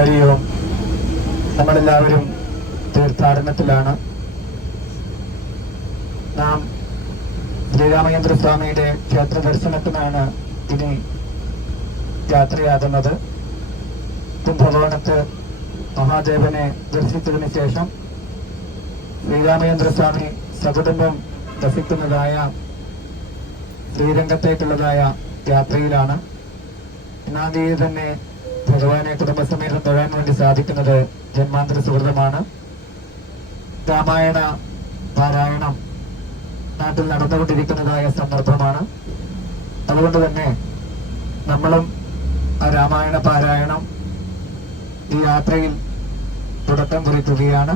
ഹരിയോം നമ്മളെല്ലാവരും തീർത്ഥാടനത്തിലാണ്. നാം ശ്രീരാമചന്ദ്ര സ്വാമിയുടെ ക്ഷേത്ര ദർശനത്തിനാണ് ഇനി യാത്രയാകുന്നത്. കുംഭകോണത്ത് മഹാദേവനെ ദർശിച്ചതിന് ശേഷം ശ്രീരാമചന്ദ്ര സ്വാമി സകുടുംബം ദർശിക്കുന്നതായ ശ്രീരംഗത്തേക്കുള്ളതായ യാത്രയിലാണ്. തീയതി തന്നെ ഭഗവാനെ കുടുംബസമേതം തൊഴാൻ വേണ്ടി സാധിക്കുന്നത് ജന്മാന്തര സുഹൃതമാണ്. രാമായണ പാരായണം നാട്ടിൽ നടന്നുകൊണ്ടിരിക്കുന്നതായ സന്ദർഭമാണ്. അതുകൊണ്ട് തന്നെ നമ്മളും ആ രാമായണ പാരായണം ഈ യാത്രയിൽ തുടക്കം കുറിക്കുകയാണ്.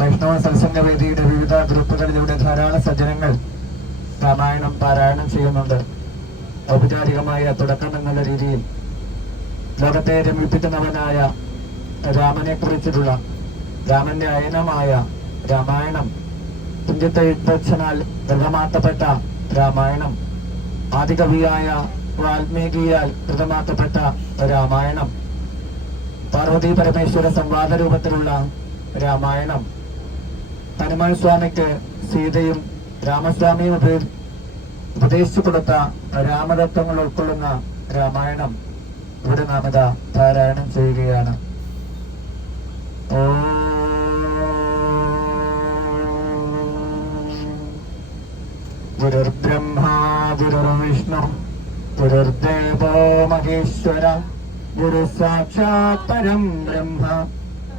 വൈഷ്ണവ സത്സംഗവേദിയുടെ വിവിധ ഗ്രൂപ്പുകളിലൂടെ ധാരാളം സജ്ജനങ്ങൾ രാമായണം പാരായണം ചെയ്യുന്നുണ്ട്. ഔപചാരികമായ തുടക്കം എന്നുള്ള രീതിയിൽ ലോകത്തെ രമിപ്പിക്കുന്നവനായ രാമനെ കുറിച്ചിട്ടുള്ള രാമന്റെ അയനമായ രാമായണം. തുഞ്ചത്തെ യുദ്ധക്ഷനാൽ കൃതമാക്കപ്പെട്ട രാമായണം. ആദികവിയായ വാൽമീകിയാൽ കൃതമാക്കപ്പെട്ട രാമായണം. പാർവതി പരമേശ്വര സംവാദ രൂപത്തിലുള്ള രാമായണം. ഹനുമാൻ സ്വാമിക്ക് സീതയും രാമസ്വാമിയും ഉപ- ഉപദേശിച്ചു കൊടുത്ത രാമതത്വങ്ങൾ ഉൾക്കൊള്ളുന്ന രാമായണം. ഇവിടെ നാം ഇതാ പാരായണം ചെയ്യുകയാണ്. ഗുരുർബ്രഹ്മാ ഗുരുർവിഷ്ണു ഗുരുർദേവോ മഹേശ്വര ഗുരു സാക്ഷാത് പരം ബ്രഹ്മ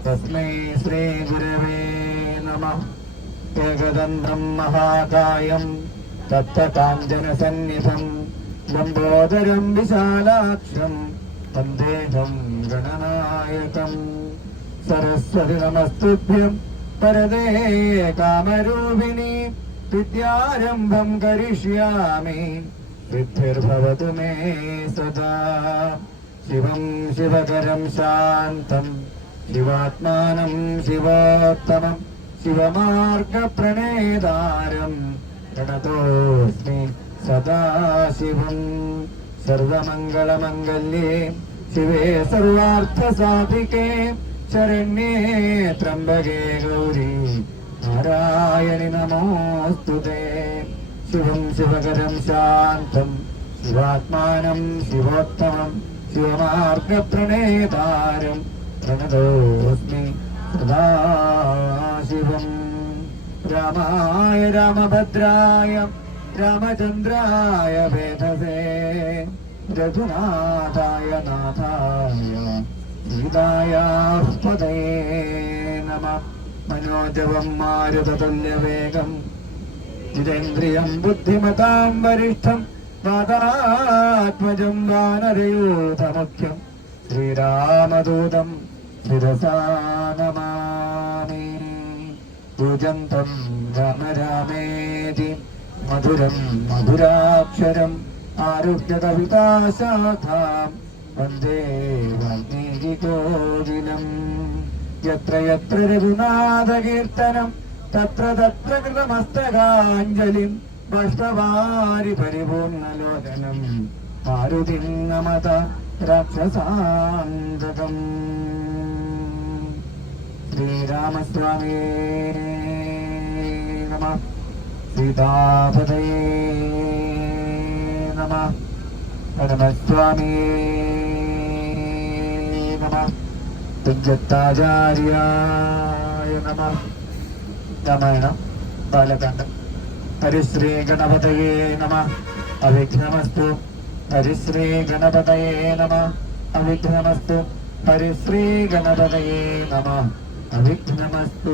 തസ്മൈ ശ്രീ ഗുരവേ നമ. ഏകദന്തം മഹാകായം തത്വകാഞ്ചനസന്നിധം ലംബോദരം വിശാലാക്ഷം വന്ദേഹം ഗണനായകം. സരസ്വതി നമസ്തുഭ്യം പരദേ കാമരൂപിണി. വിദ്യാരംഭം കരിഷ്യാമി. വിദ്ധിർഭവതു മേ സദാ. ശിവം ശിവകരം ശാന്തം. ശിവാത്മാനം ശിവോത്തമം. ശിവമാർഗപ്രണേതാരം. പ്രണതോസ്മി സദാശിവം സർവമംഗളമംഗല്യേ ശിവേ സർവാർത്ഥസാധികേ ശരണ്യേ ത്രംബകേ ഗൗരി നാരായണി നമോസ്തുതേ ശിവം ശിവകരം ശാന്തം ശിവാത്മാനം ശിവോത്തമം ശിവമാർഗപ്രണേതാരം പ്രണതോസ്മി സദാശിവം. രാമായ രാമഭദ്രായ രാമചന്ദ്രായ വേദസേ. രഘുനാഥായ നാഥായ ഗീതായാഹ്പദേ നമ. മനോജവം മാരുതതുല്യവേഗം. ജിതേന്ദ്രിയം ബുദ്ധിമതാം വരിഷ്ഠം വാതാത്മജം വാനരയൂഥമുഖ്യം. ശ്രീരാമദൂതം ശിരസാ നമാമി. രാമേതി മധുരം മധുരാക്ഷരം ആരുഹ്യ കവിതാശാഖാം വന്ദേ വാൽമീകികോവിലം യത്ര യത്ര രഘുനാഥകീർത്തനം തത്ര തത്ര കൃതമസ്തകാഞ്ജലിം. ബാഷ്പവാരി പരിപൂർണലോചനം മാരുതിം നമത രാക്ഷസാന്തകം. ശ്രീരാമസ്വാമി നമ. സീതാപതയേ നമ. പരമസ്വാമി നമ. തുഞ്ചത്താചാര്യായ നമ. രാമായണം ബാലകാന്ഡം. പരിശ്രീ ഗണപതയേ നമ. അവിഘ്നമസ്തു. പരിശ്രീ ഗണപതയേ നമ. അവിഘ്നമസ്തു. പരിശ്രീ ഗണപതയേ നമ. അവിഘ്നമസ്തു.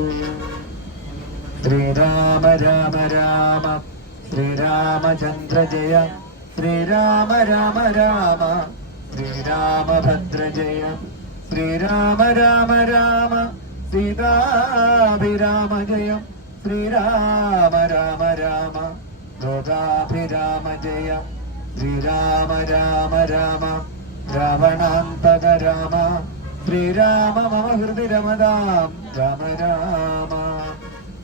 ശ്രീരാമ രാമ രാമ. ശ്രീരാമചന്ദ്ര ജയ ശ്രീരാമ രാമ രാമ. ശ്രീരാമഭദ്ര ജയ ശ്രീരാമ രാമ രാമ. സീതാഭിരാമ ജയം ശ്രീരാമ രാമ രാമ. ലോകാഭിരാമ ജയ ശ്രീരാമ രാമ രാമ. രാവണാന്തക രാമ. ശ്രീരാമ മമ ഹൃദി രമതാം. രാമ രാമ.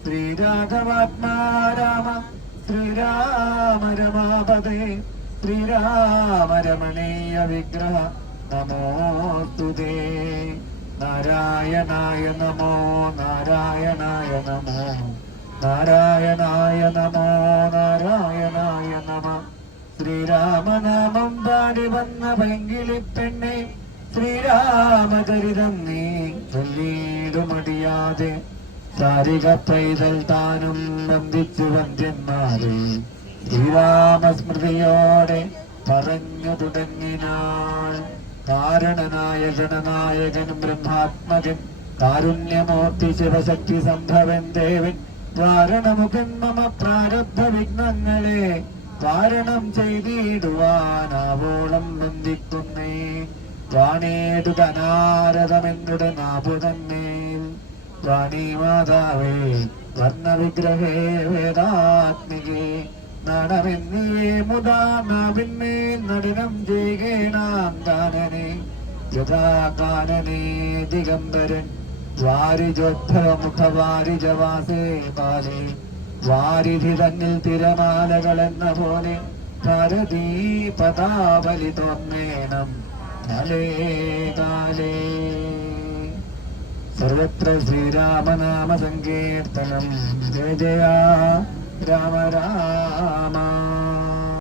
ശ്രീരാഘവാത്മാ രാമ ശ്രീരാമ രമാപദേ ശ്രീരാമ രമണീയ വിഗ്രഹ. നമോ നമോസ്തുതേ നാരായണായ നമോ നാരായണായ നമോ. നാരായണായ നമോ നാരായണായ നമ. ശ്രീരാമനാമം പാടി വന്ന പൈങ്കിളിപ്പെണ്ണെ ശ്രീരാമചരിതം നീ ചൊല്ലിയിടുമടിയാതെ. സാരിക പൈതൽ താനും വന്ദിച്ചു വന്ദ്യന്മാരെ ശ്രീരാമസ്മൃതിയോടെ പറഞ്ഞു തുടങ്ങിനാൾ കാരണനായ ഗണനായകൻ ബ്രഹ്മാത്മജൻ കാരുണ്യമൂർത്തി ശിവശക്തി സംഭവൻ ദേവൻ കാരണമുഖൻ മമ പ്രാരബ്ധ വിഘ്നങ്ങളെ കാരണം ചെയ്തിടുവാനാവോളം ബന്ധിക്കുന്നേ പ്രാണേതു അനാരതമെന്നുടെ നാഭു തന്നെ. വാണി മാതാവേ വർണവിഗ്രഹേ വേദാത്മികേ നടമെന്നിയേ മുതാ നാവിന്മേൽ നടനം ചെയ്യണാം കാനനെ യഥാകാനനേ ദിഗംബരൻ. വാരിജോദ്ധവമുഖ വാരിജവാസേ പാലേ വാരിധി തന്നിൽ തിരമാലകൾ എന്ന പോലെ ഭാരതീ പദാവലി തോന്നേണം. കാലേ കാലേ സർവത്ര ശ്രീരാമനാമ സങ്കീർത്തനം ജയ ജയ. രാമ രാമ